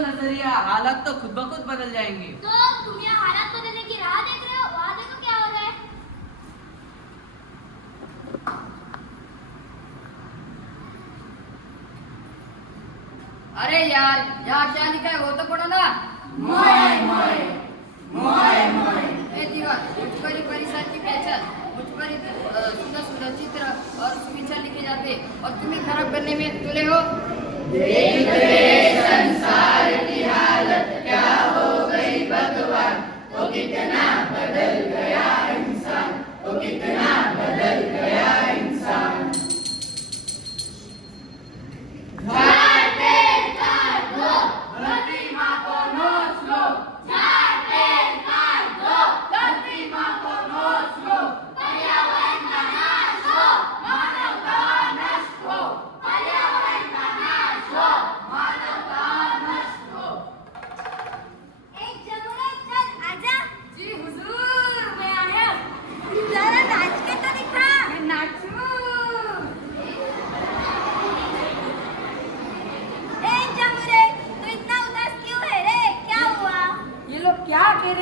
नजरिया हालात तो खुद ब खुद बदल जाएंगे। तो तुम यहाँ हालात बदलने की राह देख रहे हो, वहाँ देखो क्या हो रहा है। अरे यार, यहाँ क्या लिखा है वो तो पढ़ो ना। मोए मोए मोए मोए। ए दीवार, मुझ पर ही परिसर की पहचान, मुझ पर ही सुंदर सुंदर चित्र और सुविचार लिखे जाते और तुम्हें खराब करने में तुले हो। देख रे संसार की हालत क्या हो गई भगवान, वो कितना बदल गया इंसान, वो कितना बदल गया इंसान।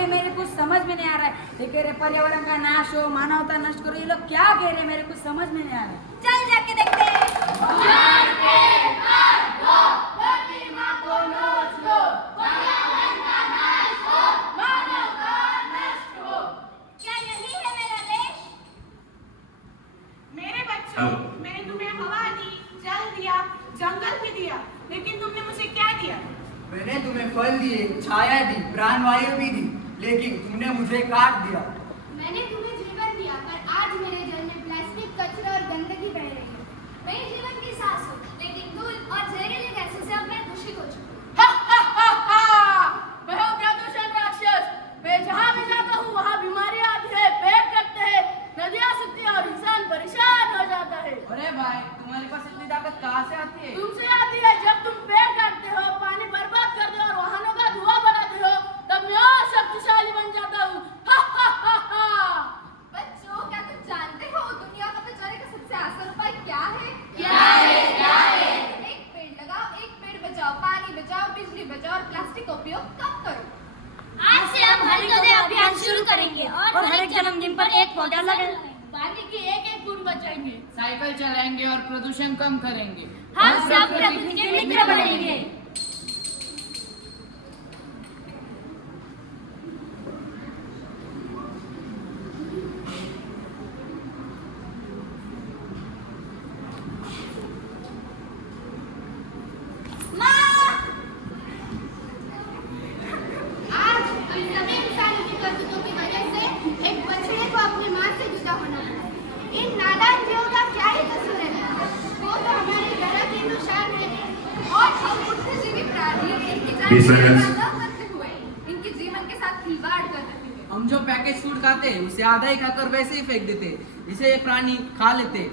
मेरे कुछ समझ में नहीं आ रहा है। ये कह रहे पर्यावरण का नाश हो, मानवता नष्ट करो, ये लोग क्या कह रहे हैं मेरे कुछ समझ में नहीं आ रहा है। चल जाके देखते हैं। क्या यही है मेरा देश? मेरे बच्चों, मैंने तुम्हें हवा दी, जल दिया, जंगल भी दिया, लेकिन तुमने मुझे क्या दिया? मैंने तुम्हें फल दिए, छाया दी, प्राणवायु भी दी, लेकिन तुमने मुझे काट दिया। मैंने तुम्हें जीवन दिया, पर आज मेरे जल में प्लास्टिक, कचरा और गंदगी बह रही है। मैं जीवन की सांस हूँ, लेकिन धूल और जहरीले गैसों से अब मैं दूषित हो चुकी हूँ। मैं हूँ प्रदूषण राक्षस। मैं जहाँ भी जाता हूँ वहाँ बीमारियाँ आती है, पेड़ कटते हैं, नदियाँ सूखती हैं और इंसान परेशान हो जाता है। अरे भाई, तुम्हारे पास इतनी ताकत कहाँ से आती है? तुमसे आती है जब तुम पेड़ काटते हो, पानी बर्बाद करते हो और वाहनों का धुआं बनाते हो, तब मैं और शक्तिशाली बन जाता हूँ। बच्चों, क्या तुम जानते हो दुनिया को बचाने का सबसे आसान उपाय क्या है? क्या है? क्या है? एक पेड़ लगाओ, एक पेड़ बचाओ, पानी बचाओ, बिजली बचाओ और प्लास्टिक का उपयोग कम करो। आज से हम हरितोदय अभियान शुरू करेंगे और हर एक जन्मदिन पर एक पौधा लगाएंगे। पानी की एक बूंद बचाएंगे, साइकिल चलाएंगे और प्रदूषण कम करेंगे। हम सब प्रकृति के मित्र बनेंगे। इनके जीवन के साथ खिलवाड़ कर रहे हैं। हम जो पैकेज फूड खाते हैं उसे आधा ही खाकर वैसे ही फेंक देते हैं। इसे प्राणी खा लेते,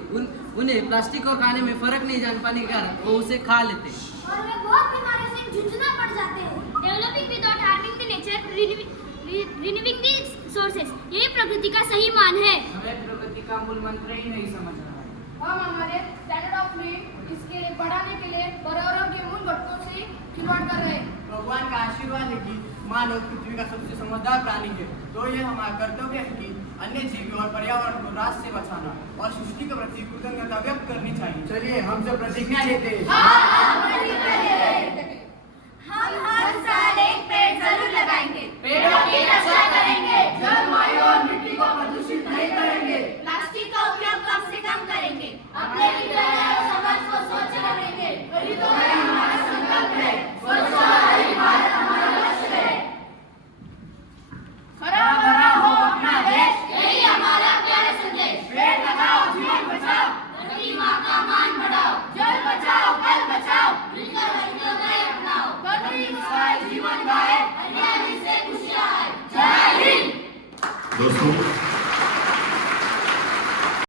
उन्हें प्लास्टिक और खाने में फर्क नहीं जान पाने के कारण वो उसे खा लेते और वे बहुत बीमारियों से जूझना पड़ जाते हैं। Developing without harming the nature, renewing the sources, यही प्रकृति का सही मान है। हमें प्रकृति का मूल मंत्र ही नहीं समझ रहा है। हम हमारे स्टैंडर्ड ऑफ लिविंग इसके बढ़ाने के लिए पर्यावरण के मूल घटकों से खिलवाड़ कर रहे हैं। भगवान का आशीर्वाद है कि मानव पृथ्वी का सबसे समझदार प्राणी है, तो ये हमारा कर्तव्य है कि अन्य जीवों और पर्यावरण को रास से बचाना और सृष्टि के प्रति कृतज्ञता व्यक्त करनी चाहिए। चलिए हम सब प्रतिज्ञा लेते हैं। हम हर साल एक पेड़ जरूर लगाएंगे, पेड़ों की रक्षा करेंगे, जल, वायु और मिट्टी को प्रदूषित नहीं करेंगे, प्लास्टिक का उपयोग कम से कम करेंगे, अपने विद्यालय और समाज को स्वच्छ रखेंगे,